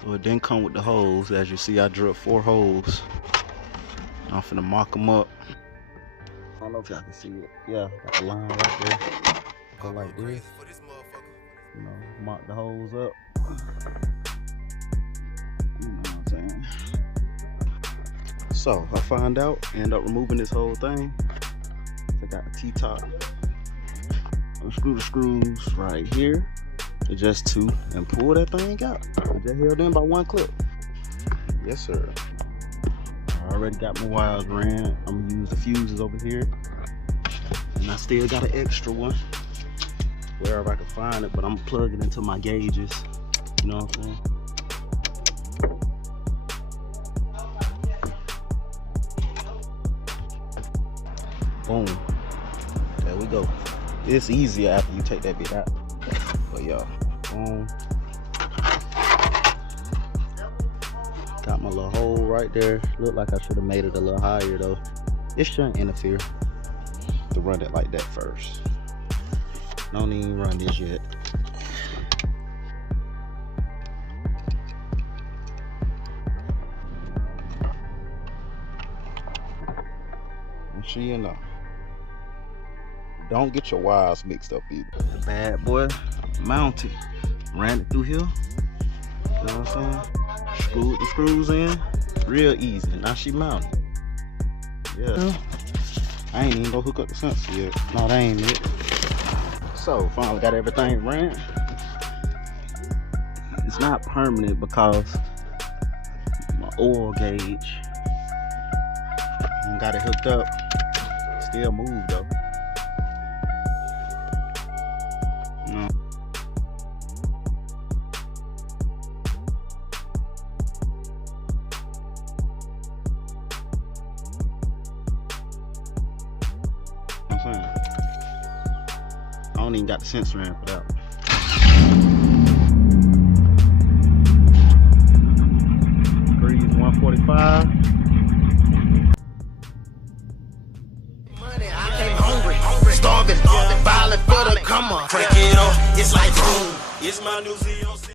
So it didn't come with the holes. As you see, I drilled 4 holes. I'm finna mock them up. I don't know if y'all can see it. Yeah, got the line right there. Go like this. You know, mock the holes up. You know what I'm saying? So I find out, end up removing this whole thing. I got a T-top. Unscrew the screws right here. Adjust 2 and pull that thing out. It just held in by 1 clip. Yes, sir. I already got my wires ran. I'm gonna use the fuses over here. And I still got an extra one wherever I can find it, but I'm gonna plug it into my gauges. You know what I'm saying? Boom. There we go. It's easier after you take that bit out. But y'all, boom. Got my little hole right there. Look like I should have made it a little higher though. It shouldn't interfere to run it like that first. Don't even run this yet. And sure you know, don't get your wires mixed up either. The bad boy mounted. Ran it through here. You know what I'm saying? Screwed the screws in. Real easy. Now she mounted. Yeah. I ain't even gonna hook up the sensor yet. No, that ain't it. So finally got everything ran. It's not permanent because my oil gauge got it hooked up. Still move though. No. I'm saying, I don't even got the sensor in for that one. Breeze 145. Starving, violent for the come on. Break it off, it's like boom. It's my new